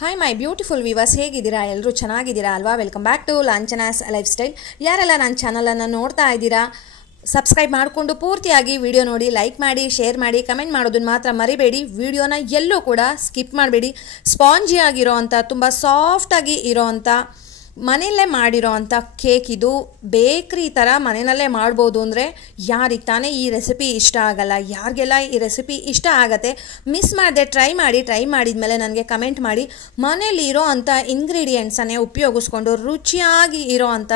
Hi my beautiful viewers, ಹೇಗಿದ್ದೀರಾ? ಎಲ್ಲರೂ ಚೆನ್ನಾಗಿದ್ದೀರಾ ಅಲ್ವಾ? Welcome back to Lanchana's life style. ಯಾರೆಲ್ಲ ನನ್ನ ಚಾನಲನ್ನು ನೋಡ್ತಾ ಇದ್ದೀರಾ, ಸಬ್ಸ್ಕ್ರೈಬ್ ಮಾಡಿಕೊಂಡು ಪೂರ್ತಿಯಾಗಿ ವಿಡಿಯೋ ನೋಡಿ, ಲೈಕ್ ಮಾಡಿ, ಶೇರ್ ಮಾಡಿ, ಕಮೆಂಟ್ ಮಾಡೋದನ್ನು ಮಾತ್ರ ಮರಿಬೇಡಿ. ವಿಡಿಯೋನ ಎಲ್ಲೂ ಕೂಡ ಸ್ಕಿಪ್ ಮಾಡಬೇಡಿ. ಸ್ಪಾಂಜಿ ಆಗಿರೋ ಅಂಥ, ತುಂಬ ಸಾಫ್ಟಾಗಿ ಇರೋ ಅಂಥ, ಮನೆಯಲ್ಲೇ ಮಾಡಿರೋ ಅಂಥ ಕೇಕ್ ಇದು. ಬೇಕ್ರಿ ಥರ ಮನೆಯಲ್ಲೇ ಮಾಡ್ಬೋದು ಅಂದರೆ ಯಾರಿಗೆ ತಾನೇ ಈ ರೆಸಿಪಿ ಇಷ್ಟ ಆಗಲ್ಲ? ಯಾರಿಗೆಲ್ಲ ಈ ರೆಸಿಪಿ ಇಷ್ಟ ಆಗತ್ತೆ? ಮಿಸ್ ಮಾಡದೆ ಟ್ರೈ ಮಾಡಿದ ಮೇಲೆ ನನಗೆ ಕಮೆಂಟ್ ಮಾಡಿ. ಮನೇಲಿ ಇರೋ ಅಂಥ ಇಂಗ್ರೀಡಿಯೆಂಟ್ಸನ್ನೇ ಉಪಯೋಗಿಸ್ಕೊಂಡು ರುಚಿಯಾಗಿ ಇರೋ ಅಂಥ,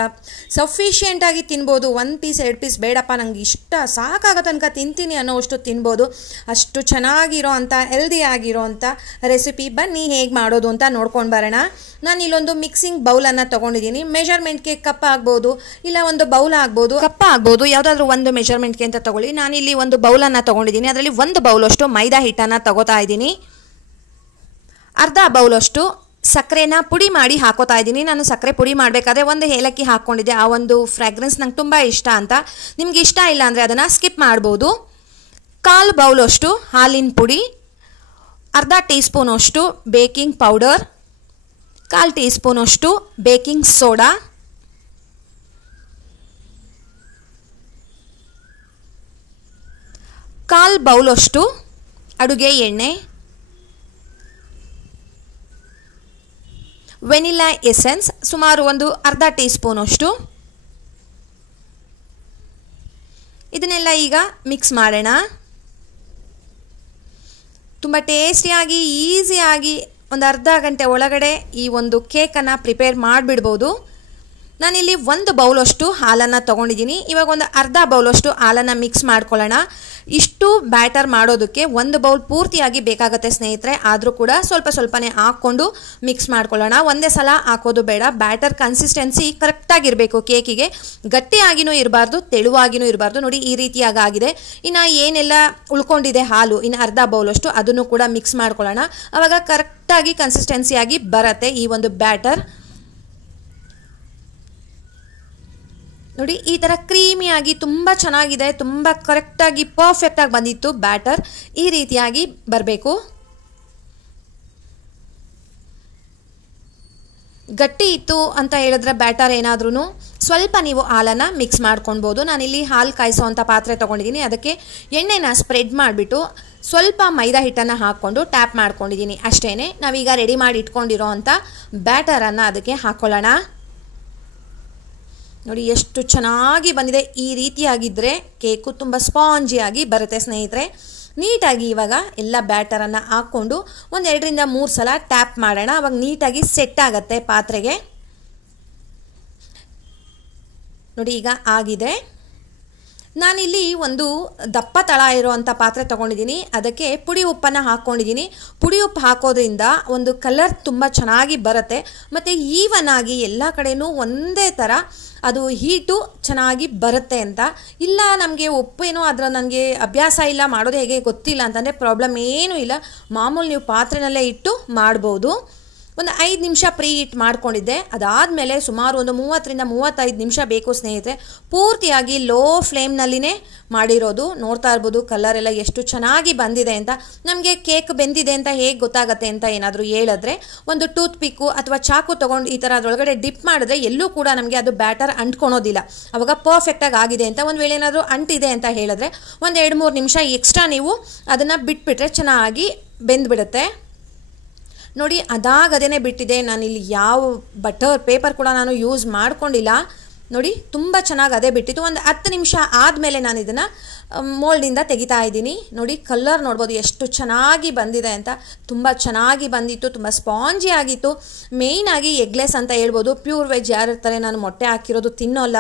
ಸಫಿಷಿಯೆಂಟಾಗಿ ತಿನ್ಬೋದು. 1 ಪೀಸ್ 2 ಪೀಸ್ ಬೇಡಪ್ಪ, ನನಗೆ ಇಷ್ಟ ಸಾಕಾಗೋ ತನಕ ತಿಂತೀನಿ ಅನ್ನೋಷ್ಟು ತಿನ್ಬೋದು. ಅಷ್ಟು ಚೆನ್ನಾಗಿರೋ ಅಂಥ, ಹೆಲ್ದಿ ಆಗಿರೋ ಅಂಥ ರೆಸಿಪಿ. ಬನ್ನಿ ಹೇಗೆ ಮಾಡೋದು ಅಂತ ನೋಡ್ಕೊಂಡು ಬರೋಣ. ನಾನು ಇಲ್ಲೊಂದು ಮಿಕ್ಸಿಂಗ್ ಬೌಲನ್ನು ತೊಗೊಂಡಿದ್ದೀನಿ. ಮೆಷರ್ಮೆಂಟ್ಗೆ ಕಪ್ ಆಗ್ಬೋದು, ಇಲ್ಲ ಒಂದು ಬೌಲ್ ಆಗ್ಬೋದು, ಕಪ್ ಆಗ್ಬೋದು, ಯಾವುದಾದ್ರೂ ಒಂದು ಮೆಷರ್ಮೆಂಟ್ಗೆ ಅಂತ ತೊಗೊಳ್ಳಿ. ನಾನಿಲ್ಲಿ ಒಂದು ಬೌಲನ್ನು ತೊಗೊಂಡಿದ್ದೀನಿ. ಅದರಲ್ಲಿ 1 ಬೌಲಷ್ಟು ಮೈದಾ ಹಿಟ್ಟನ್ನು ತಗೋತಾ ಇದ್ದೀನಿ. ಅರ್ಧ ಬೌಲಷ್ಟು ಸಕ್ಕರೆನ ಪುಡಿ ಮಾಡಿ ಹಾಕೋತಾ ಇದ್ದೀನಿ. ನಾನು ಸಕ್ಕರೆ ಪುಡಿ ಮಾಡಬೇಕಾದ್ರೆ 1 ಏಲಕ್ಕಿ ಹಾಕ್ಕೊಂಡಿದ್ದೆ. ಆ ಒಂದು ಫ್ರಾಗ್ರೆನ್ಸ್ ನಂಗೆ ತುಂಬ ಇಷ್ಟ ಅಂತ. ನಿಮ್ಗೆ ಇಷ್ಟ ಇಲ್ಲ ಅಂದರೆ ಅದನ್ನು ಸ್ಕಿಪ್ ಮಾಡ್ಬೋದು. 1/4 ಬೌಲಷ್ಟು ಹಾಲಿನ ಪುಡಿ, ಅರ್ಧ ಟೀ ಸ್ಪೂನಷ್ಟು ಬೇಕಿಂಗ್ ಪೌಡರ್, 1/4 ಟೀ ಸ್ಪೂನಷ್ಟು ಬೇಕಿಂಗ್ ಸೋಡಾ, 1/4 ಬೌಲಷ್ಟು ಅಡುಗೆ ಎಣ್ಣೆ, ವೆನಿಲಾ ಎಸೆನ್ಸ್ ಸುಮಾರು ಒಂದು ಅರ್ಧ ಟೀ ಸ್ಪೂನಷ್ಟು. ಇದನ್ನೆಲ್ಲ ಈಗ ಮಿಕ್ಸ್ ಮಾಡೋಣ. ತುಂಬ ಟೇಸ್ಟಿಯಾಗಿ, ಈಸಿಯಾಗಿ ಒಂದು ಅರ್ಧ ಗಂಟೆ ಒಳಗಡೆ ಈ ಒಂದು ಕೇಕನ್ನು ಪ್ರಿಪೇರ್ ಮಾಡಿಬಿಡ್ಬೋದು. ನಾನಿಲ್ಲಿ 1 ಬೌಲಷ್ಟು ಹಾಲನ್ನು ತೊಗೊಂಡಿದ್ದೀನಿ. ಇವಾಗ ಒಂದು ಅರ್ಧ ಬೌಲಷ್ಟು ಹಾಲನ್ನು ಮಿಕ್ಸ್ ಮಾಡ್ಕೊಳ್ಳೋಣ. ಇಷ್ಟು ಬ್ಯಾಟರ್ ಮಾಡೋದಕ್ಕೆ 1 ಬೌಲ್ ಪೂರ್ತಿಯಾಗಿ ಬೇಕಾಗುತ್ತೆ ಸ್ನೇಹಿತರೆ. ಆದರೂ ಕೂಡ ಸ್ವಲ್ಪ ಸ್ವಲ್ಪನೇ ಹಾಕ್ಕೊಂಡು ಮಿಕ್ಸ್ ಮಾಡ್ಕೊಳ್ಳೋಣ. ಒಂದೇ ಸಲ ಹಾಕೋದು ಬೇಡ. Batter consistency ಕರೆಕ್ಟಾಗಿರಬೇಕು. ಕೇಕಿಗೆ ಗಟ್ಟಿಯಾಗಿಯೂ ಇರಬಾರ್ದು, ತೆಳುವಾಗಿಯೂ ಇರಬಾರ್ದು. ನೋಡಿ, ಈ ರೀತಿಯಾಗಿ ಆಗಿದೆ. ಇನ್ನು ಏನೆಲ್ಲ ಉಳ್ಕೊಂಡಿದೆ ಹಾಲು, ಇನ್ನು ಅರ್ಧ ಬೌಲಷ್ಟು ಅದನ್ನು ಕೂಡ ಮಿಕ್ಸ್ ಮಾಡ್ಕೊಳ್ಳೋಣ. ಆವಾಗ ಕರೆಕ್ಟಾಗಿ ಕನ್ಸಿಸ್ಟೆನ್ಸಿಯಾಗಿ ಬರುತ್ತೆ ಈ ಒಂದು ಬ್ಯಾಟರ್. ನೋಡಿ, ಈ ಥರ ಕ್ರೀಮಿಯಾಗಿ ತುಂಬ ಚೆನ್ನಾಗಿದೆ. ತುಂಬ ಕರೆಕ್ಟಾಗಿ ಪರ್ಫೆಕ್ಟಾಗಿ ಬಂದಿತ್ತು ಬ್ಯಾಟರ್. ಈ ರೀತಿಯಾಗಿ ಬರಬೇಕು. ಗಟ್ಟಿ ಇತ್ತು ಅಂತ ಹೇಳಿದ್ರೆ ಬ್ಯಾಟರ್ ಏನಾದ್ರೂ ಸ್ವಲ್ಪ ನೀವು ಹಾಲನ್ನು ಮಿಕ್ಸ್ ಮಾಡ್ಕೊಳ್ಬೋದು. ನಾನಿಲ್ಲಿ ಹಾಲು ಕಾಯಿಸೋ ಅಂಥ ಪಾತ್ರೆ ತೊಗೊಂಡಿದ್ದೀನಿ. ಅದಕ್ಕೆ ಎಣ್ಣೆನ ಸ್ಪ್ರೆಡ್ ಮಾಡಿಬಿಟ್ಟು ಸ್ವಲ್ಪ ಮೈದಾ ಹಿಟ್ಟನ್ನು ಹಾಕ್ಕೊಂಡು ಟ್ಯಾಪ್ ಮಾಡ್ಕೊಂಡಿದ್ದೀನಿ. ಅಷ್ಟೇ. ನಾವೀಗ ರೆಡಿ ಮಾಡಿ ಇಟ್ಕೊಂಡಿರೋ ಅಂಥ ಬ್ಯಾಟರನ್ನು ಅದಕ್ಕೆ ಹಾಕ್ಕೊಳ್ಳೋಣ. ನೋಡಿ ಎಷ್ಟು ಚೆನ್ನಾಗಿ ಬಂದಿದೆ. ಈ ರೀತಿಯಾಗಿದ್ದರೆ ಕೇಕು ತುಂಬ ಸ್ಪಾಂಜಿಯಾಗಿ ಬರುತ್ತೆ ಸ್ನೇಹಿತರೆ. ನೀಟಾಗಿ ಇವಾಗ ಎಲ್ಲ ಬ್ಯಾಟರನ್ನು ಹಾಕ್ಕೊಂಡು 1 2 ರಿಂದ 3 ಸಲ ಟ್ಯಾಪ್ ಮಾಡೋಣ. ಅವಾಗ ನೀಟಾಗಿ ಸೆಟ್ ಆಗುತ್ತೆ ಪಾತ್ರೆಗೆ. ನೋಡಿ, ಈಗ ಆಗಿದೆ. ನಾನಿಲ್ಲಿ ಒಂದು ದಪ್ಪ ತಳ ಇರುವಂಥ ಪಾತ್ರೆ ತೊಗೊಂಡಿದ್ದೀನಿ. ಅದಕ್ಕೆ ಪುಡಿ ಉಪ್ಪನ್ನು ಹಾಕ್ಕೊಂಡಿದ್ದೀನಿ. ಪುಡಿ ಉಪ್ಪು ಹಾಕೋದ್ರಿಂದ ಒಂದು ಕಲರ್ ತುಂಬ ಚೆನ್ನಾಗಿ ಬರುತ್ತೆ. ಮತ್ತು ಈವನ್ ಆಗಿ ಎಲ್ಲ ಕಡೆಯೂ ಒಂದೇ ಥರ ಅದು ಹೀಟು ಚೆನ್ನಾಗಿ ಬರುತ್ತೆ ಅಂತ. ಇಲ್ಲ ನಮಗೆ ಉಪ್ಪೇನೋ ಅದರ ನನಗೆ ಅಭ್ಯಾಸ ಇಲ್ಲ, ಮಾಡೋದು ಹೇಗೆ ಗೊತ್ತಿಲ್ಲ ಅಂತಂದರೆ ಪ್ರಾಬ್ಲಮ್ ಏನೂ ಇಲ್ಲ. ಮಾಮೂಲು ನೀವು ಪಾತ್ರೆನಲ್ಲೇ ಇಟ್ಟು ಮಾಡ್ಬೋದು. ಒಂದು 5 ನಿಮಿಷ ಪ್ರೀ ಹೀಟ್ ಮಾಡ್ಕೊಂಡಿದ್ದೆ. ಅದಾದಮೇಲೆ ಸುಮಾರು ಒಂದು 30 ರಿಂದ 35 ನಿಮಿಷ ಬೇಕು ಸ್ನೇಹಿತರೆ. ಪೂರ್ತಿಯಾಗಿ ಲೋ ಫ್ಲೇಮ್ನಲ್ಲಿನೇ ಮಾಡಿರೋದು. ನೋಡ್ತಾ ಇರ್ಬೋದು ಕಲರ್ ಎಲ್ಲ ಎಷ್ಟು ಚೆನ್ನಾಗಿ ಬಂದಿದೆ ಅಂತ. ನಮಗೆ ಕೇಕ್ ಬೆಂದಿದೆ ಅಂತ ಹೇಗೆ ಗೊತ್ತಾಗುತ್ತೆ ಅಂತ ಏನಾದರೂ ಹೇಳಿದ್ರೆ, ಒಂದು ಟೂತ್ ಪಿಕ್ಕು ಅಥವಾ ಚಾಕು ತೊಗೊಂಡು ಈ ಥರ ಅದರೊಳಗಡೆ ಡಿಪ್ ಮಾಡಿದ್ರೆ ಎಲ್ಲೂ ಕೂಡ ನಮಗೆ ಅದು ಬ್ಯಾಟರ್ ಅಂಟ್ಕೊಳೋದಿಲ್ಲ. ಅವಾಗ ಪರ್ಫೆಕ್ಟಾಗಿ ಆಗಿದೆ ಅಂತ. ಒಂದು ವೇಳೆ ಏನಾದರೂ ಅಂಟಿದೆ ಅಂತ ಹೇಳಿದ್ರೆ ಒಂದು 2-3 ನಿಮಿಷ ಎಕ್ಸ್ಟ್ರಾ ನೀವು ಅದನ್ನು ಬಿಟ್ಬಿಟ್ರೆ ಚೆನ್ನಾಗಿ ಬೆಂದ್ಬಿಡುತ್ತೆ. ನೋಡಿ, ಅದಾಗದೇ ಬಿಟ್ಟಿದೆ. ನಾನಿಲ್ಲಿ ಯಾವ ಬಟರ್ ಪೇಪರ್ ಕೂಡ ನಾನು ಯೂಸ್ ಮಾಡ್ಕೊಂಡಿಲ್ಲ. ನೋಡಿ, ತುಂಬ ಚೆನ್ನಾಗಿ ಅದೇ ಬಿಟ್ಟಿತ್ತು. ಒಂದು 10 ನಿಮಿಷ ಆದಮೇಲೆ ನಾನು ಇದನ್ನು ಮೋಲ್ಡಿಂದ ತೆಗಿತಾ ಇದ್ದೀನಿ. ನೋಡಿ, ಕಲರ್ ನೋಡ್ಬೋದು ಎಷ್ಟು ಚೆನ್ನಾಗಿ ಬಂದಿದೆ ಅಂತ. ತುಂಬ ಚೆನ್ನಾಗಿ ಬಂದಿತ್ತು, ತುಂಬ ಸ್ಪಾಂಜಿ ಆಗಿತ್ತು. ಮೇಯ್ನಾಗಿ ಎಗ್ಲೆಸ್ ಅಂತ ಹೇಳ್ಬೋದು. ಪ್ಯೂರ್ ವೆಜ್ ಯಾರು ಇರ್ತಾರೆ, ನಾನು ಮೊಟ್ಟೆ ಹಾಕಿರೋದು ತಿನ್ನೋಲ್ಲ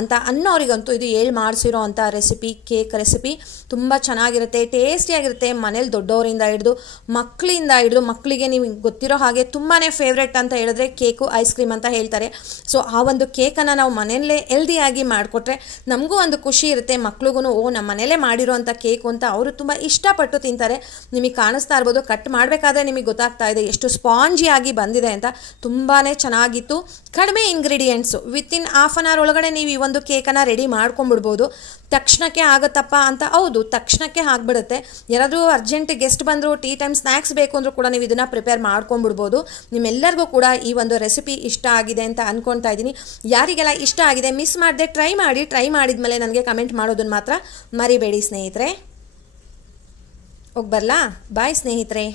ಅಂತ ಅನ್ನೋರಿಗಂತೂ ಇದು ಮಾಡಿಸಿರೋ ಅಂಥ ರೆಸಿಪಿ, ಕೇಕ್ ರೆಸಿಪಿ ತುಂಬ ಚೆನ್ನಾಗಿರುತ್ತೆ, ಟೇಸ್ಟಿಯಾಗಿರುತ್ತೆ. ಮನೇಲಿ ದೊಡ್ಡವರಿಂದ ಹಿಡಿದು ಮಕ್ಕಳಿಗೆ ನೀವು ಗೊತ್ತಿರೋ ಹಾಗೆ ತುಂಬಾ ಫೇವ್ರೆಟ್ ಅಂತ ಹೇಳಿದ್ರೆ ಕೇಕು, ಐಸ್ ಕ್ರೀಮ್ ಅಂತ ಹೇಳ್ತಾರೆ. ಸೊ ಆ ಒಂದು ಕೇಕನ್ನು ನಾವು ಮನೆಯಲ್ಲೇ ಹೆಲ್ದಿಯಾಗಿ ಮಾಡಿಕೊಟ್ರೆ ನಮಗೂ ಒಂದು ಖುಷಿ ಇರುತ್ತೆ. ಮಕ್ಳಿಗೂ ನಮ್ಮ ಮನೆಯಲ್ಲೇ ಮಾಡಿರೋಂಥ ಕೇಕು ಅಂತ ಅವರು ತುಂಬ ಇಷ್ಟಪಟ್ಟು ತಿಂತಾರೆ. ನಿಮಗೆ ಕಾಣಿಸ್ತಾ ಇರ್ಬೋದು, ಕಟ್ ಮಾಡಬೇಕಾದ್ರೆ ನಿಮಗೆ ಗೊತ್ತಾಗ್ತಾ ಇದೆ ಎಷ್ಟು ಸ್ಪಾಂಜಿಯಾಗಿ ಬಂದಿದೆ ಅಂತ. ತುಂಬಾ ಚೆನ್ನಾಗಿತ್ತು. ಕಡಿಮೆ ಇಂಗ್ರೀಡಿಯೆಂಟ್ಸು, ವಿತಿನ್ ½ ಆನ್ ಅವರ್ ಒಳಗಡೆ ನೀವು ಈ ಒಂದು ಕೇಕನ್ನು ರೆಡಿ ಮಾಡ್ಕೊಂಡ್ಬಿಡ್ಬೋದು. ತಕ್ಷಣಕ್ಕೆ ಆಗುತ್ತಪ್ಪ ಅಂತ. ಹೌದು, ತಕ್ಷಣಕ್ಕೆ ಆಗಿಬಿಡುತ್ತೆ. ಯಾರಾದರೂ ಅರ್ಜೆಂಟ್ ಗೆಸ್ಟ್ ಬಂದರು, ಟೀ ಟೈಮ್ ಸ್ನ್ಯಾಕ್ಸ್ ಬೇಕು ಅಂದರೂ ಕೂಡ ನೀವು ಇದನ್ನು ಪ್ರಿಪೇರ್ ಮಾಡ್ಕೊಂಡ್ಬಿಡ್ಬೋದು. ನಿಮ್ಮೆಲ್ಲರಿಗೂ ಕೂಡ ಈ ಒಂದು ರೆಸಿಪಿ ಇಷ್ಟ ಆಗಿದೆ ಅಂತ ಅಂದ್ಕೊಳ್ತಾ ಇದ್ದೀನಿ. ಯಾರಿಗೆಲ್ಲ ಇಷ್ಟ ಆಗಿದೆ ಮಿಸ್ ಮಾಡದೆ ಟ್ರೈ ಮಾಡಿ. ಟ್ರೈ ಮಾಡಿದ್ಮೇಲೆ ನನಗೆ ಕಮೆಂಟ್ ಮಾಡೋದನ್ನು ಮಾತ್ರ ಮರಿಬೇಡಿ ಸ್ನೇಹಿತರೆ. ಹೋಗಿ ಬರಲಾ? ಬಾಯ್ ಸ್ನೇಹಿತರೆ.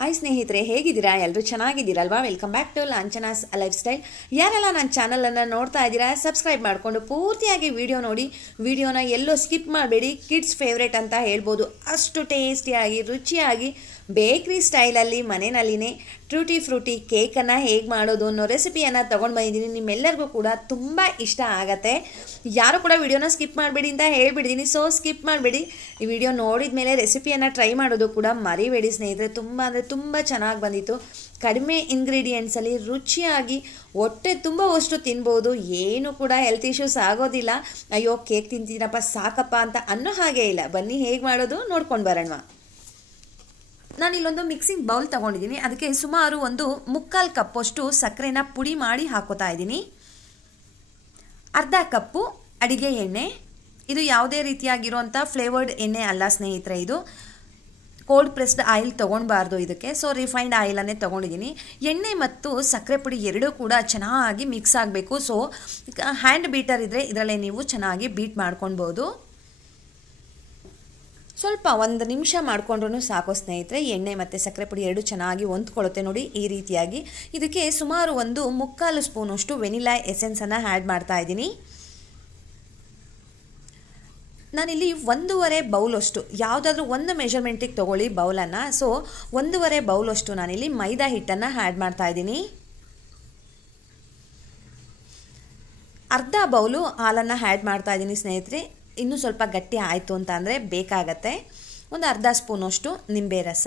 ಹಾಯ್ ಸ್ನೇಹಿತರೆ, ಹೇಗಿದ್ದೀರಾ? ಎಲ್ಲರೂ ಚೆನ್ನಾಗಿದ್ದೀರಲ್ವಾ? Welcome back to Lanchana's life style. ಯಾರೆಲ್ಲ ನನ್ನ ಚಾನಲನ್ನು ನೋಡ್ತಾ ಇದ್ದೀರಾ ಸಬ್ಸ್ಕ್ರೈಬ್ ಮಾಡಿಕೊಂಡು ಪೂರ್ತಿಯಾಗಿ ವಿಡಿಯೋ ನೋಡಿ. ವಿಡಿಯೋನ ಎಲ್ಲೋ ಸ್ಕಿಪ್ ಮಾಡಬೇಡಿ. ಕಿಡ್ಸ್ ಫೇವ್ರೇಟ್ ಅಂತ ಹೇಳ್ಬೋದು. ಅಷ್ಟು ಟೇಸ್ಟಿಯಾಗಿ ರುಚಿಯಾಗಿ ಬೇಕ್ರಿ ಸ್ಟೈಲಲ್ಲಿ ಮನೆಯಲ್ಲಿನೇ ಟ್ರೂಟಿ ಫ್ರೂಟಿ ಕೇಕನ್ನು ಹೇಗೆ ಮಾಡೋದು ಅನ್ನೋ ರೆಸಿಪಿಯನ್ನು ತೊಗೊಂಡು ಬಂದಿದ್ದೀನಿ. ನಿಮ್ಮೆಲ್ಲರಿಗೂ ಕೂಡ ತುಂಬ ಇಷ್ಟ ಆಗುತ್ತೆ. ಯಾರು ಕೂಡ ವಿಡಿಯೋನ ಸ್ಕಿಪ್ ಮಾಡಬೇಡಿ ಅಂತ ಹೇಳ್ಬಿಟ್ಟಿದ್ದೀನಿ. ಸೊ ಸ್ಕಿಪ್ ಮಾಡಬೇಡಿ. ಈ ವಿಡಿಯೋ ನೋಡಿದ ಮೇಲೆ ರೆಸಿಪಿಯನ್ನು ಟ್ರೈ ಮಾಡೋದು ಕೂಡ ಮರಿಬೇಡಿ ಸ್ನೇಹಿತರೆ. ತುಂಬ ಅಂದರೆ ತುಂಬ ಚೆನ್ನಾಗಿ ಬಂದಿತ್ತು. ಕಡಿಮೆ ಇಂಗ್ರೀಡಿಯೆಂಟ್ಸಲ್ಲಿ ರುಚಿಯಾಗಿ ಹೊಟ್ಟೆ ತುಂಬವಷ್ಟು ತಿನ್ಬೋದು. ಏನು ಕೂಡ ಹೆಲ್ತ್ ಇಶ್ಯೂಸ್ ಆಗೋದಿಲ್ಲ. ಅಯ್ಯೋ ಕೇಕ್ ತಿಂತೀನಪ್ಪ ಸಾಕಪ್ಪ ಅಂತ ಅನ್ನೋ ಹಾಗೆ ಇಲ್ಲ. ಬನ್ನಿ ಹೇಗೆ ಮಾಡೋದು ನೋಡ್ಕೊಂಡು ಬರೋಣ. ನಾನು ಇಲ್ಲೊಂದು ಮಿಕ್ಸಿಂಗ್ ಬೌಲ್ ತೊಗೊಂಡಿದ್ದೀನಿ. ಅದಕ್ಕೆ ಸುಮಾರು ಒಂದು 3/4 ಕಪ್ಪಷ್ಟು ಸಕ್ಕರೆನ ಪುಡಿ ಮಾಡಿ ಹಾಕೋತಾ ಇದ್ದೀನಿ. ಅರ್ಧ ಕಪ್ಪು ಅಡಿಗೆ ಎಣ್ಣೆ. ಇದು ಯಾವುದೇ ರೀತಿಯಾಗಿರುವಂಥ ಫ್ಲೇವರ್ಡ್ ಎಣ್ಣೆ ಅಲ್ಲ ಸ್ನೇಹಿತರೆ. ಇದು ಕೋಲ್ಡ್ ಪ್ರೆಸ್ಡ್ ಆಯಿಲ್ ತೊಗೊಳ್ಬಾರ್ದು ಇದಕ್ಕೆ. ಸೊ ರಿಫೈನ್ಡ್ ಆಯಿಲನ್ನೇ ತೊಗೊಂಡಿದ್ದೀನಿ. ಎಣ್ಣೆ ಮತ್ತು ಸಕ್ಕರೆ ಪುಡಿ ಎರಡೂ ಕೂಡ ಚೆನ್ನಾಗಿ ಮಿಕ್ಸ್ ಆಗಬೇಕು. ಸೊ ಹ್ಯಾಂಡ್ ಬೀಟರ್ ಇದ್ದರೆ ಇದರಲ್ಲೇ ನೀವು ಚೆನ್ನಾಗಿ ಬೀಟ್ ಮಾಡ್ಕೊಳ್ಬೋದು. ಸ್ವಲ್ಪ 1 ನಿಮಿಷ ಮಾಡಿಕೊಂಡ್ರೂ ಸಾಕು ಸ್ನೇಹಿತರೆ. ಎಣ್ಣೆ ಮತ್ತು ಸಕ್ಕರೆ ಪುಡಿ ಎರಡು ಚೆನ್ನಾಗಿ ಹೊಂದ್ಕೊಳ್ಳುತ್ತೆ ನೋಡಿ ಈ ರೀತಿಯಾಗಿ. ಇದಕ್ಕೆ ಸುಮಾರು ಒಂದು 3/4 ಸ್ಪೂನಷ್ಟು ವೆನಿಲಾ ಎಸೆನ್ಸನ್ನು ಆ್ಯಡ್ ಮಾಡ್ತಾ ಇದ್ದೀನಿ. ನಾನಿಲ್ಲಿ 1.5 ಬೌಲಷ್ಟು, ಯಾವುದಾದ್ರೂ ಒಂದು ಮೆಷರ್ಮೆಂಟಿಗೆ ತೊಗೊಳ್ಳಿ ಬೌಲನ್ನು. ಸೊ 1.5 ಬೌಲಷ್ಟು ನಾನಿಲ್ಲಿ ಮೈದಾ ಹಿಟ್ಟನ್ನು ಆ್ಯಡ್ ಮಾಡ್ತಾ ಇದ್ದೀನಿ. ಅರ್ಧ ಬೌಲು ಹಾಲನ್ನು ಆ್ಯಡ್ ಮಾಡ್ತಾ ಇದ್ದೀನಿ ಸ್ನೇಹಿತರೆ. ಇನ್ನೂ ಸ್ವಲ್ಪ ಗಟ್ಟಿ ಆಯಿತು ಅಂತ ಅಂದರೆ ಬೇಕಾಗತ್ತೆ. ಒಂದು ಅರ್ಧ ಸ್ಪೂನಷ್ಟು ನಿಂಬೆ ರಸ,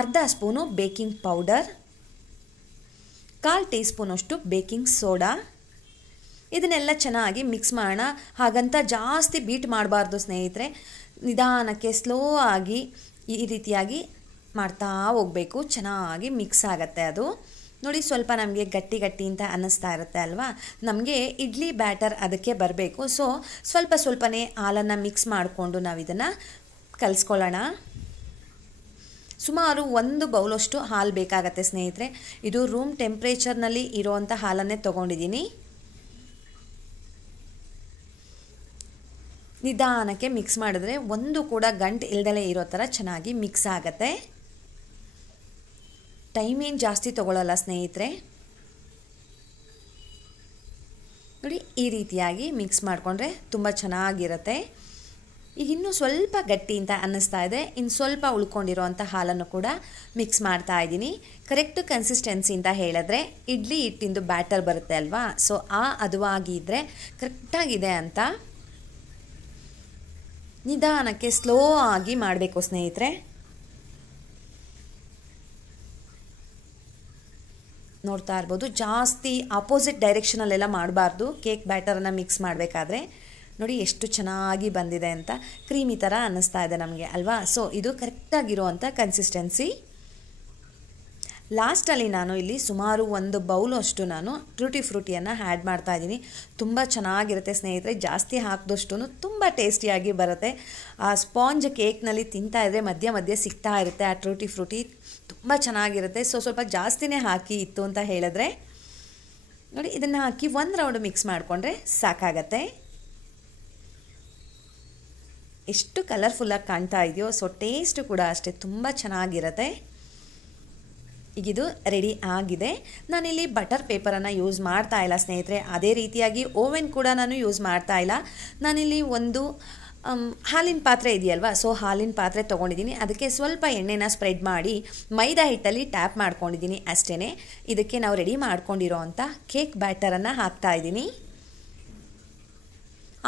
ಅರ್ಧ ಸ್ಪೂನು ಬೇಕಿಂಗ್ ಪೌಡರ್, 1/4 ಟೀ ಸ್ಪೂನಷ್ಟು ಬೇಕಿಂಗ್ ಸೋಡಾ. ಇದನ್ನೆಲ್ಲ ಚೆನ್ನಾಗಿ ಮಿಕ್ಸ್ ಮಾಡೋಣ. ಹಾಗಂತ ಜಾಸ್ತಿ ಬೀಟ್ ಮಾಡಬಾರ್ದು ಸ್ನೇಹಿತರೆ. ನಿಧಾನಕ್ಕೆ ಸ್ಲೋ ಆಗಿ ಈ ರೀತಿಯಾಗಿ ಮಾಡ್ತಾ ಹೋಗಬೇಕು. ಚೆನ್ನಾಗಿ ಮಿಕ್ಸ್ ಆಗುತ್ತೆ ಅದು ನೋಡಿ. ಸ್ವಲ್ಪ ನಮಗೆ ಗಟ್ಟಿ ಗಟ್ಟಿ ಅಂತ ಅನ್ನಿಸ್ತಾ ಇರುತ್ತೆ ಅಲ್ವಾ? ನಮಗೆ ಇಡ್ಲಿ ಬ್ಯಾಟರ್ ಅದಕ್ಕೆ ಬರಬೇಕು. ಸೊ ಸ್ವಲ್ಪ ಸ್ವಲ್ಪನೇ ಹಾಲನ್ನು ಮಿಕ್ಸ್ ಮಾಡಿಕೊಂಡು ನಾವು ಇದನ್ನು ಕಲಿಸ್ಕೊಳ್ಳೋಣ. ಸುಮಾರು 1 ಬೌಲಷ್ಟು ಹಾಲು ಬೇಕಾಗತ್ತೆ ಸ್ನೇಹಿತರೆ. ಇದು ರೂಮ್ ಟೆಂಪ್ರೇಚರ್ನಲ್ಲಿ ಇರೋವಂಥ ಹಾಲನ್ನೇ ತೊಗೊಂಡಿದ್ದೀನಿ. ನಿಧಾನಕ್ಕೆ ಮಿಕ್ಸ್ ಮಾಡಿದ್ರೆ ಒಂದು ಕೂಡ ಗಂಟು ಇಲ್ದಲೇ ಇರೋ ಥರ ಚೆನ್ನಾಗಿ ಮಿಕ್ಸ್ ಆಗುತ್ತೆ. ಟೈಮ್ ಏನು ಜಾಸ್ತಿ ತೊಗೊಳ್ಳಲ್ಲ ಸ್ನೇಹಿತರೆ. ನೋಡಿ ಈ ರೀತಿಯಾಗಿ ಮಿಕ್ಸ್ ಮಾಡಿಕೊಂಡ್ರೆ ತುಂಬ ಚೆನ್ನಾಗಿರುತ್ತೆ. ಈಗ ಇನ್ನೂ ಸ್ವಲ್ಪ ಗಟ್ಟಿ ಅಂತ ಅನ್ನಿಸ್ತಾ ಇದೆ. ಇನ್ನು ಸ್ವಲ್ಪ ಉಳ್ಕೊಂಡಿರೋವಂಥ ಹಾಲನ್ನು ಕೂಡ ಮಿಕ್ಸ್ ಮಾಡ್ತಾ ಇದ್ದೀನಿ. ಕರೆಕ್ಟ್ ಕನ್ಸಿಸ್ಟೆನ್ಸಿ ಅಂತ ಹೇಳಿದ್ರೆ ಇಡ್ಲಿ ಹಿಟ್ಟಿಂದು ಬ್ಯಾಟರ್ ಬರುತ್ತೆ ಅಲ್ವಾ? ಸೊ ಅದುವಾಗಿದ್ದರೆ ಕರೆಕ್ಟಾಗಿದೆ ಅಂತ. ನಿಧಾನಕ್ಕೆ ಸ್ಲೋ ಆಗಿ ಮಾಡಬೇಕು ಸ್ನೇಹಿತರೆ. ನೋಡ್ತಾ ಇರ್ಬೋದು, ಜಾಸ್ತಿ ಆಪೋಸಿಟ್ ಡೈರೆಕ್ಷನಲ್ಲೆಲ್ಲ ಮಾಡಬಾರ್ದು ಕೇಕ್ ಬ್ಯಾಟರನ್ನು ಮಿಕ್ಸ್ ಮಾಡಬೇಕಾದ್ರೆ. ನೋಡಿ ಎಷ್ಟು ಚೆನ್ನಾಗಿ ಬಂದಿದೆ ಅಂತ. ಕ್ರೀಮಿ ಥರ ಅನ್ನಿಸ್ತಾ ಇದೆ ನಮಗೆ ಅಲ್ವಾ? ಸೊ ಇದು ಕರೆಕ್ಟಾಗಿರುವಂಥ ಕನ್ಸಿಸ್ಟೆನ್ಸಿ. ಲಾಸ್ಟಲ್ಲಿ ನಾನು ಇಲ್ಲಿ ಸುಮಾರು 1 ಬೌಲಷ್ಟು ನಾನು ಟ್ರೂಟಿ ಫ್ರೂಟಿಯನ್ನು ಆ್ಯಡ್ ಮಾಡ್ತಾ ಇದ್ದೀನಿ. ತುಂಬ ಚೆನ್ನಾಗಿರುತ್ತೆ ಸ್ನೇಹಿತರೆ. ಜಾಸ್ತಿ ಹಾಕಿದಷ್ಟು ತುಂಬ ಟೇಸ್ಟಿಯಾಗಿ ಬರುತ್ತೆ. ಆ ಸ್ಪಾಂಜ್ ಕೇಕ್ನಲ್ಲಿ ತಿಂತಾ ಇದ್ದರೆ ಮಧ್ಯೆ ಮಧ್ಯೆ ಸಿಗ್ತಾ ಇರುತ್ತೆ ಆ ಟ್ರೂಟಿ ಫ್ರೂಟಿ. ತುಂಬ ಚೆನ್ನಾಗಿರುತ್ತೆ. ಸೊ ಸ್ವಲ್ಪ ಜಾಸ್ತಿನೇ ಹಾಕಿ ಇತ್ತು ಅಂತ ಹೇಳಿದ್ರೆ ನೋಡಿ. ಇದನ್ನು ಹಾಕಿ 1 ರೌಂಡ್ ಮಿಕ್ಸ್ ಮಾಡಿಕೊಂಡ್ರೆ ಸಾಕಾಗತ್ತೆ. ಎಷ್ಟು ಕಲರ್ಫುಲ್ಲಾಗಿ ಕಾಣ್ತಾ ಇದೆಯೋ. ಸೊ ಟೇಸ್ಟು ಕೂಡ ಅಷ್ಟೇ ತುಂಬ ಚೆನ್ನಾಗಿರುತ್ತೆ. ಈಗಿದು ರೆಡಿ ಆಗಿದೆ. ನಾನಿಲ್ಲಿ ಬಟರ್ ಪೇಪರನ್ನು ಯೂಸ್ ಮಾಡ್ತಾ ಇಲ್ಲ ಸ್ನೇಹಿತರೆ. ಅದೇ ರೀತಿಯಾಗಿ ಓವೆನ್ ಕೂಡ ನಾನು ಯೂಸ್ ಮಾಡ್ತಾ ಇಲ್ಲ. ನಾನಿಲ್ಲಿ ಒಂದು ಹಾಲಿನ ಪಾತ್ರೆ ಇದೆಯಲ್ವಾ? ಸೊ ಹಾಲಿನ ಪಾತ್ರೆ ತೊಗೊಂಡಿದ್ದೀನಿ. ಅದಕ್ಕೆ ಸ್ವಲ್ಪ ಎಣ್ಣೆನ ಸ್ಪ್ರೆಡ್ ಮಾಡಿ ಮೈದಾ ಹಿಟ್ಟಲ್ಲಿ ಟ್ಯಾಪ್ ಮಾಡ್ಕೊಂಡಿದ್ದೀನಿ ಅಷ್ಟೇ. ಇದಕ್ಕೆ ನಾವು ರೆಡಿ ಮಾಡ್ಕೊಂಡಿರೋ ಅಂಥ ಕೇಕ್ ಬ್ಯಾಟರನ್ನು ಹಾಕ್ತಾಯಿದ್ದೀನಿ.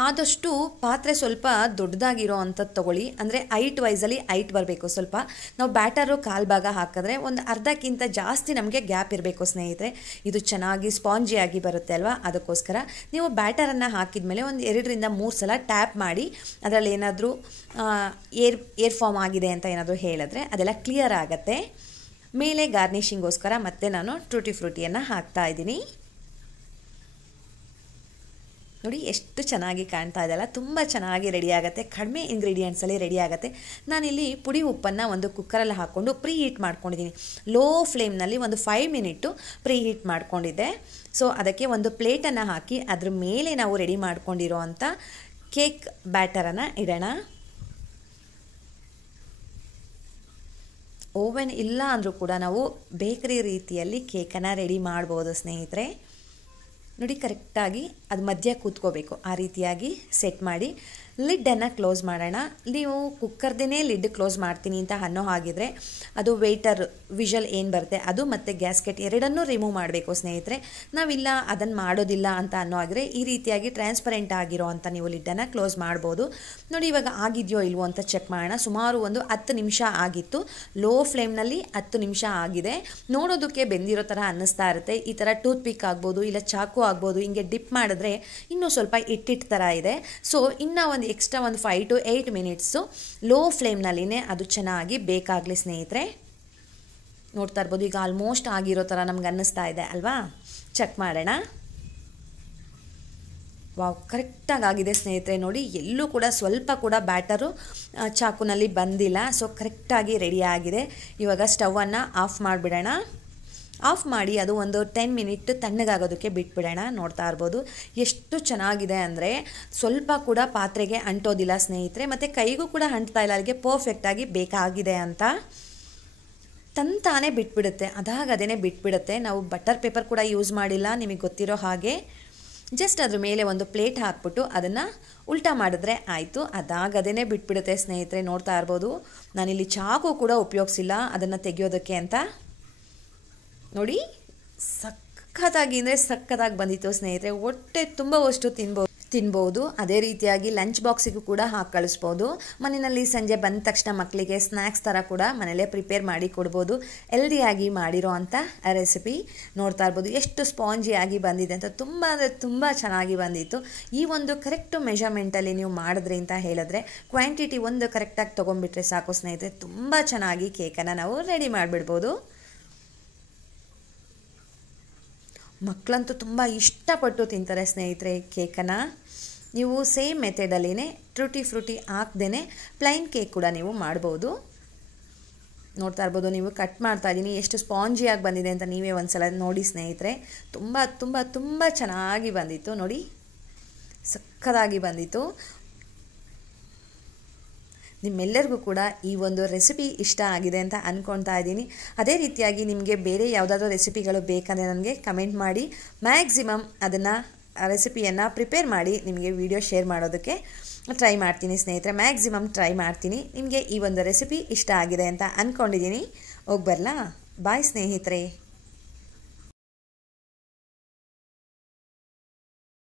ಆದಷ್ಟು ಪಾತ್ರೆ ಸ್ವಲ್ಪ ದೊಡ್ಡದಾಗಿರೋ ಅಂಥದ್ದು ತೊಗೊಳ್ಳಿ. ಅಂದರೆ ಹೈಟ್ ವೈಸಲ್ಲಿ ಹೈಟ್ ಬರಬೇಕು. ಸ್ವಲ್ಪ ನಾವು ಬ್ಯಾಟರು 1/4 ಭಾಗ ಹಾಕಿದ್ರೆ ಒಂದು ಅರ್ಧಕ್ಕಿಂತ ಜಾಸ್ತಿ ನಮಗೆ ಗ್ಯಾಪ್ ಇರಬೇಕು ಸ್ನೇಹಿತರೆ. ಇದು ಚೆನ್ನಾಗಿ ಸ್ಪಾಂಜಿಯಾಗಿ ಬರುತ್ತೆ ಅಲ್ವಾ? ಅದಕ್ಕೋಸ್ಕರ ನೀವು ಬ್ಯಾಟರನ್ನು ಹಾಕಿದ ಮೇಲೆ ಒಂದು 2-3 ಸಲ ಟ್ಯಾಪ್ ಮಾಡಿ. ಅದರಲ್ಲಿ ಏನಾದರೂ ಏರ್ ಫಾರ್ಮ್ ಆಗಿದೆ ಅಂತ ಏನಾದರೂ ಹೇಳಿದ್ರೆ ಅದೆಲ್ಲ ಕ್ಲಿಯರ್ ಆಗುತ್ತೆ. ಮೇಲೆ ಗಾರ್ನಿಷಿಂಗೋಸ್ಕರ ಮತ್ತೆ ನಾನು ಟ್ರೂಟಿ ಫ್ರೂಟಿಯನ್ನು ಹಾಕ್ತಾಯಿದ್ದೀನಿ. ನೋಡಿ ಎಷ್ಟು ಚೆನ್ನಾಗಿ ಕಾಣ್ತಾ ಇದೆಯಲ್ಲ, ತುಂಬ ಚೆನ್ನಾಗಿ ರೆಡಿ ಆಗುತ್ತೆ, ಕಡಿಮೆ ಇಂಗ್ರೀಡಿಯೆಂಟ್ಸಲ್ಲಿ ರೆಡಿ ಆಗುತ್ತೆ. ನಾನಿಲ್ಲಿ ಪುಡಿ ಉಪ್ಪನ್ನು ಒಂದು ಕುಕ್ಕರಲ್ಲಿ ಹಾಕ್ಕೊಂಡು ಪ್ರೀ ಹೀಟ್ ಮಾಡ್ಕೊಂಡಿದ್ದೀನಿ. ಲೋ ಫ್ಲೇಮ್ನಲ್ಲಿ ಒಂದು 5 ಮಿನಿಟು ಪ್ರೀ ಹೀಟ್ ಮಾಡ್ಕೊಂಡಿದ್ದೆ. ಸೊ ಅದಕ್ಕೆ ಒಂದು ಪ್ಲೇಟನ್ನು ಹಾಕಿ ಅದ್ರ ಮೇಲೆ ನಾವು ರೆಡಿ ಮಾಡ್ಕೊಂಡಿರೋ ಅಂಥ ಕೇಕ್ ಬ್ಯಾಟರನ್ನು ಇಡೋಣ. ಓವೆನ್ ಇಲ್ಲ ಅಂದರೂ ಕೂಡ ನಾವು ಬೇಕರಿ ರೀತಿಯಲ್ಲಿ ಕೇಕನ್ನು ರೆಡಿ ಮಾಡ್ಬೋದು ಸ್ನೇಹಿತರೆ. ನೋಡಿ ಕರೆಕ್ಟಾಗಿ ಅದು ಮಧ್ಯ ಕೂತ್ಕೋಬೇಕು, ಆ ರೀತಿಯಾಗಿ ಸೆಟ್ ಮಾಡಿ ಲಿಡ್ಡನ್ನು ಕ್ಲೋಸ್ ಮಾಡೋಣ. ನೀವು ಕುಕ್ಕರ್ದೇ ಲಿಡ್ ಕ್ಲೋಸ್ ಮಾಡ್ತೀನಿ ಅಂತ ಅನ್ನೋ ಹಾಗಿದ್ರೆ ಅದು ವೇಟರ್ ವಿಷಲ್ ಏನು ಬರುತ್ತೆ ಅದು ಮತ್ತು ಗ್ಯಾಸ್ಕೆಟ್ ಎರಡನ್ನೂ ರಿಮೂವ್ ಮಾಡಬೇಕು ಸ್ನೇಹಿತರೆ. ನಾವಿಲ್ಲ ಅದನ್ನು ಮಾಡೋದಿಲ್ಲ ಅಂತ ಅನ್ನೋ ಹಾಗಿದ್ರೆ ಈ ರೀತಿಯಾಗಿ ಟ್ರಾನ್ಸ್ಪರೆಂಟ್ ಆಗಿರೋ ಅಂತ ನೀವು ಲಿಡ್ಡನ್ನು ಕ್ಲೋಸ್ ಮಾಡ್ಬೋದು. ನೋಡಿ ಇವಾಗ ಆಗಿದೆಯೋ ಇಲ್ವೋ ಅಂತ ಚೆಕ್ ಮಾಡೋಣ. ಸುಮಾರು ಒಂದು 10 ನಿಮಿಷ ಆಗಿತ್ತು. ಲೋ ಫ್ಲೇಮ್ನಲ್ಲಿ 10 ನಿಮಿಷ ಆಗಿದೆ. ನೋಡೋದಕ್ಕೆ ಬೆಂದಿರೋ ಥರ ಅನ್ನಿಸ್ತಾ ಇರುತ್ತೆ. ಈ ಥರ ಟೂತ್ ಪಿಕ್ ಆಗ್ಬೋದು, ಇಲ್ಲ ಚಾಕು ಆಗ್ಬೋದು, ಹಿಂಗೆ ಡಿಪ್ ಮಾಡಿದ್ರೆ ಇನ್ನೂ ಸ್ವಲ್ಪ ಇಟ್ಟಿಟ್ಟು ಥರ ಇದೆ. ಸೊ ಇನ್ನೂ ಒಂದು ಎಕ್ಸ್ಟ್ರಾ ಒಂದು 5 to 8 ಮಿನಿಟ್ಸು ಲೋ ಫ್ಲೇಮ್ನಲ್ಲಿನೇ ಅದು ಚೆನ್ನಾಗಿ ಬೇಕಾಗಲಿ ಸ್ನೇಹಿತರೆ. ನೋಡ್ತಾ ಇರ್ಬೋದು, ಈಗ ಆಲ್ಮೋಸ್ಟ್ ಆಗಿರೋ ಥರ ನಮ್ಗೆ ಅನ್ನಿಸ್ತಾ ಇದೆ ಅಲ್ವಾ. ಚೆಕ್ ಮಾಡೋಣ. ವಾವ್, ಕರೆಕ್ಟಾಗಿ ಆಗಿದೆ ಸ್ನೇಹಿತರೆ. ನೋಡಿ ಎಲ್ಲೂ ಕೂಡ ಸ್ವಲ್ಪ ಕೂಡ ಬ್ಯಾಟರು ಚಾಕುನಲ್ಲಿ ಬಂದಿಲ್ಲ. ಸೊ ಕರೆಕ್ಟಾಗಿ ರೆಡಿ ಆಗಿದೆ. ಇವಾಗ ಸ್ಟವನ್ನು ಆಫ್ ಮಾಡಿಬಿಡೋಣ. ಆಫ್ ಮಾಡಿ ಅದು ಒಂದು 10 ಮಿನಿಟ್ ತಣ್ಣಗಾಗೋದಕ್ಕೆ ಬಿಟ್ಬಿಡೋಣ. ನೋಡ್ತಾ ಇರ್ಬೋದು ಎಷ್ಟು ಚೆನ್ನಾಗಿದೆ ಅಂದರೆ ಸ್ವಲ್ಪ ಕೂಡ ಪಾತ್ರೆಗೆ ಅಂಟೋದಿಲ್ಲ ಸ್ನೇಹಿತರೆ, ಮತ್ತು ಕೈಗೂ ಕೂಡ ಅಂಟ್ತಾ ಇಲ್ಲ. ಅಲ್ಲಿಗೆ ಪರ್ಫೆಕ್ಟಾಗಿ ಬೇಕಾಗಿದೆ ಅಂತ ತಂತಾನೇ ಬಿಟ್ಬಿಡುತ್ತೆ, ಅದಾಗದೇ ಬಿಟ್ಬಿಡುತ್ತೆ. ನಾವು ಬಟರ್ ಪೇಪರ್ ಕೂಡ ಯೂಸ್ ಮಾಡಿಲ್ಲ, ನಿಮಗೆ ಗೊತ್ತಿರೋ ಹಾಗೆ. ಜಸ್ಟ್ ಅದ್ರ ಮೇಲೆ ಒಂದು ಪ್ಲೇಟ್ ಹಾಕ್ಬಿಟ್ಟು ಅದನ್ನು ಉಲ್ಟಾ ಮಾಡಿದ್ರೆ ಆಯಿತು, ಅದಾಗದೇ ಬಿಟ್ಬಿಡುತ್ತೆ ಸ್ನೇಹಿತರೆ. ನೋಡ್ತಾ ಇರ್ಬೋದು ನಾನಿಲ್ಲಿ ಚಾಕು ಕೂಡ ಉಪಯೋಗಿಸಿಲ್ಲ ಅದನ್ನು ತೆಗೆಯೋದಕ್ಕೆ ಅಂತ. ನೋಡಿ ಸಖತ್ತಾಗಿ ಅಂದರೆ ಸಖತ್ತಾಗಿ ಬಂದಿತ್ತು ಸ್ನೇಹಿತರೆ. ಹೊಟ್ಟೆ ತುಂಬವಷ್ಟು ತಿನ್ಬೋದು. ಅದೇ ರೀತಿಯಾಗಿ ಲಂಚ್ ಬಾಕ್ಸಿಗೂ ಕೂಡ ಹಾಕಿ ಕಳಿಸ್ಬೋದು. ಮನೆಯಲ್ಲಿ ಸಂಜೆ ಬಂದ ತಕ್ಷಣ ಮಕ್ಕಳಿಗೆ ಸ್ನ್ಯಾಕ್ಸ್ ಥರ ಕೂಡ ಮನೇಲೇ ಪ್ರಿಪೇರ್ ಮಾಡಿ ಕೊಡ್ಬೋದು. ಹೆಲ್ದಿಯಾಗಿ ಮಾಡಿರೋ ಅಂಥ ರೆಸಿಪಿ. ನೋಡ್ತಾ ಇರ್ಬೋದು ಎಷ್ಟು ಸ್ಪಾಂಜಿಯಾಗಿ ಬಂದಿದೆ ಅಂತ. ತುಂಬ ಅಂದರೆ ತುಂಬ ಚೆನ್ನಾಗಿ ಬಂದಿತ್ತು. ಈ ಒಂದು ಕರೆಕ್ಟು ಮೆಷರ್ಮೆಂಟಲ್ಲಿ ನೀವು ಮಾಡಿದ್ರಿ ಅಂತ ಹೇಳಿದ್ರೆ ಕ್ವಾಂಟಿಟಿ ಒಂದು ಕರೆಕ್ಟಾಗಿ ತೊಗೊಂಡ್ಬಿಟ್ರೆ ಸಾಕು ಸ್ನೇಹಿತರೆ. ತುಂಬ ಚೆನ್ನಾಗಿ ಕೇಕನ್ನು ನಾವು ರೆಡಿ ಮಾಡಿಬಿಡ್ಬೋದು. ಮಕ್ಕಳಂತೂ ತುಂಬ ಇಷ್ಟಪಟ್ಟು ತಿಂತಾರೆ ಸ್ನೇಹಿತರೆ ಕೇಕನ್ನು. ನೀವು ಸೇಮ್ ಮೆಥಡಲ್ಲಿನೇ ಟ್ರೂಟಿ ಫ್ರೂಟಿ ಹಾಕ್ದೇ ಪ್ಲೈನ್ ಕೇಕ್ ಕೂಡ ನೀವು ಮಾಡ್ಬೋದು. ನೋಡ್ತಾ ಇರ್ಬೋದು, ನೀವು ಕಟ್ ಮಾಡ್ತಾ ಇದ್ದೀನಿ ಎಷ್ಟು ಸ್ಪಾಂಜಿಯಾಗಿ ಬಂದಿದೆ ಅಂತ ನೀವೇ ಒಂದ್ಸಲ ನೋಡಿ ಸ್ನೇಹಿತರೆ. ತುಂಬ ತುಂಬ ತುಂಬ ಚೆನ್ನಾಗಿ ಬಂದಿತ್ತು. ನೋಡಿ ಸಕ್ಕತ್ತಾಗಿ ಬಂದಿತ್ತು. ನಿಮ್ಮೆಲ್ಲರಿಗೂ ಕೂಡ ಈ ಒಂದು ರೆಸಿಪಿ ಇಷ್ಟ ಆಗಿದೆ ಅಂತ ಅಂದ್ಕೊಳ್ತಾ ಇದ್ದೀನಿ. ಅದೇ ರೀತಿಯಾಗಿ ನಿಮಗೆ ಬೇರೆ ಯಾವುದಾದ್ರೂ ರೆಸಿಪಿಗಳು ಬೇಕಂದರೆ ನನಗೆ ಕಮೆಂಟ್ ಮಾಡಿ. ಮ್ಯಾಕ್ಸಿಮಮ್ ಅದನ್ನು ರೆಸಿಪಿಯನ್ನು ಪ್ರಿಪೇರ್ ಮಾಡಿ ನಿಮಗೆ ವಿಡಿಯೋ ಶೇರ್ ಮಾಡೋದಕ್ಕೆ ಟ್ರೈ ಮಾಡ್ತೀನಿ ಸ್ನೇಹಿತರೆ. ಮ್ಯಾಕ್ಸಿಮಮ್ ಟ್ರೈ ಮಾಡ್ತೀನಿ. ನಿಮಗೆ ಈ ಒಂದು ರೆಸಿಪಿ ಇಷ್ಟ ಆಗಿದೆ ಅಂತ ಅಂದ್ಕೊಂಡಿದ್ದೀನಿ. ಹೋಗಿ ಬರಲಾ? ಬಾಯ್ ಸ್ನೇಹಿತರೆ.